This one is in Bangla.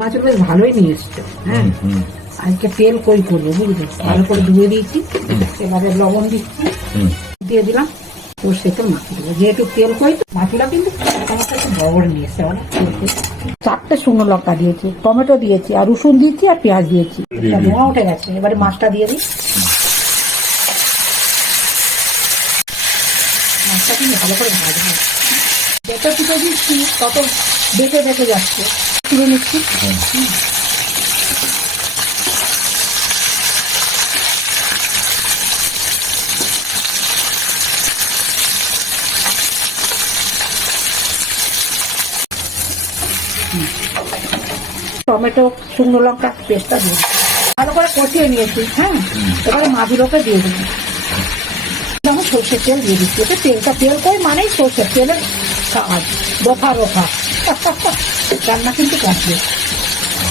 মাছটা বেশ ভালোই নিয়ে এসছে। হ্যাঁ, আজকে তেল কই করবো বুঝলি, ভালো করে ধুয়ে দিয়েছি। এবারে লবণ দিচ্ছি, দিয়ে দিলাম সর্ষে তেল মাখিয়ে দেবো। যেহেতু তেল কই তো মাছটা কিন্তু টমেটো একটু বড় বড় নিয়ে এসছে অনেক। 4টে শুকনো লঙ্কা দিয়েছি, টমেটো দিয়েছি, আর রসুন দিয়েছি, আর পেঁয়াজ দিয়েছি। ধোঁয়া উঠে গেছে, এবারে মাছটা দিয়ে দিই। মাছটা কিন্তু ভালো করে ভাজবো। যত ফুটো দিচ্ছি তত বেঁচে বেঁচে যাচ্ছে। তুলে নিচ্ছি। টমেটো শুকনো লঙ্কা পেস্টটা দিয়ে ভালো করে কষিয়ে নিয়েছি। হ্যাঁ, এবারে মাছগুলোকে দিয়ে দিচ্ছি। যেমন সর্ষের তেল দিয়ে দিচ্ছি। ওটা তেল কই মানেই সর্ষের তেলের কাজ, রোখা রান্না কিন্তু কমপ্লিট।